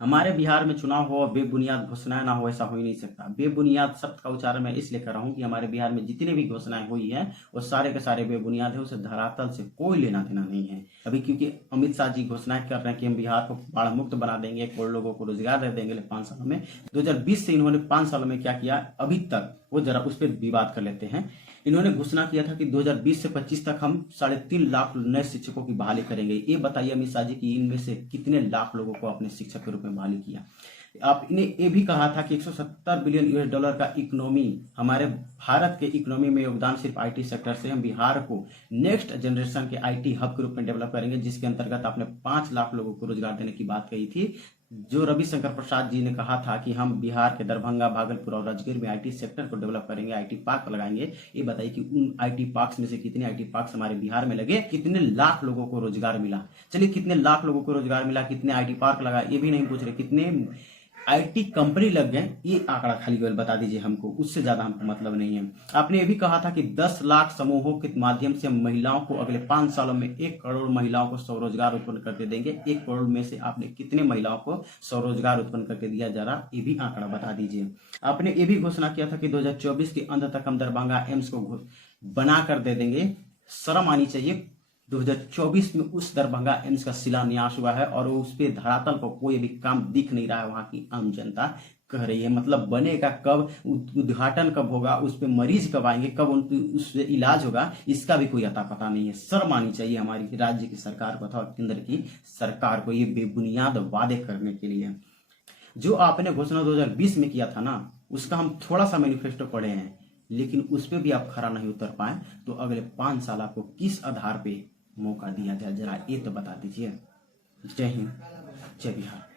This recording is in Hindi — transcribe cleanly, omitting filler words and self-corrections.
हमारे बिहार में चुनाव हो और बेबुनियाद घोषणाएं ना हो, ऐसा हो ही नहीं सकता। बेबुनियाद शब्द का उच्चारण मैं इसलिए कर रहा हूँ कि हमारे बिहार में जितनी भी घोषणाएं हुई हैं वो सारे के सारे बेबुनियाद है, उसे धरातल से कोई लेना देना नहीं है। अभी क्योंकि अमित शाह जी घोषणाएं कर रहे हैं कि हम बिहार को बाढ़ मुक्त बना देंगे, करोड़ लोगों को रोजगार दे देंगे 5 सालों में। 2020 से इन्होंने 5 सालों में क्या किया अभी तक, वो जरा उस पर विवाद कर लेते हैं। इन्होंने घोषणा किया था कि 2020 से 25 तक हम 3.5 लाख नए शिक्षकों की बहाली करेंगे। ये बताइए अमित शाह जी की इनमें से कितने लाख लोगों को अपने शिक्षक के रूप में बहाली किया। आपने ये भी कहा था कि 170 बिलियन यूएस डॉलर का इकोनॉमी, हमारे भारत के इकोनॉमी में योगदान सिर्फ आईटी सेक्टर से, हम बिहार को नेक्स्ट जनरेशन के आईटी हब के रूप में डेवलप करेंगे, जिसके अंतर्गत आपने 5 लाख लोगों को रोजगार देने की बात कही थी। जो रविशंकर प्रसाद जी ने कहा था कि हम बिहार के दरभंगा, भागलपुर और राजगीर में आईटी सेक्टर को डेवलप करेंगे, आईटी पार्क लगाएंगे। ये बताइए कि उन आईटी पार्क्स में से कितने आईटी पार्क्स हमारे बिहार में लगे, कितने लाख लोगों को रोजगार मिला। चलिए कितने लाख लोगों को रोजगार मिला, कितने आईटी पार्क लगा, ये भी नहीं पूछ रहे, कितने आईटी कंपनी लग गए, ये आंकड़ा खाली केवल बता दीजिए हमको, उससे ज्यादा हमको मतलब नहीं है। आपने ये भी कहा था कि 10 लाख समूहों के माध्यम से हम महिलाओं को अगले 5 सालों में 1 करोड़ महिलाओं को स्वरोजगार उत्पन्न करके देंगे। 1 करोड़ में से आपने कितने महिलाओं को स्वरोजगार उत्पन्न करके दिया, जरा ये भी आंकड़ा बता दीजिए। आपने ये भी घोषणा किया था कि 2024 के अंत तक हम दरभंगा एम्स को बना कर दे देंगे। शर्म आनी चाहिए, 2024 में उस दरभंगा एम्स का शिलान्यास हुआ है और उस पर धरातल पर कोई भी काम दिख नहीं रहा है। वहां की आम जनता कह रही है, मतलब बनेगा कब, उद्घाटन कब होगा, उस पर मरीज कब आएंगे, कब उस पर इलाज होगा, इसका भी कोई अता पता नहीं है। शर्म आनी चाहिए हमारी राज्य की सरकार को अथवा केंद्र की सरकार को ये बेबुनियाद वादे करने के लिए। जो आपने घोषणा 2020 में किया था ना, उसका हम थोड़ा सा मैनिफेस्टो पढ़े हैं, लेकिन उस पर भी आप खरा नहीं उतर पाए, तो अगले 5 साल आपको किस आधार पे मौका दिया जाए, जरा ये तो बता दीजिए। जय हिंद, जय बिहार।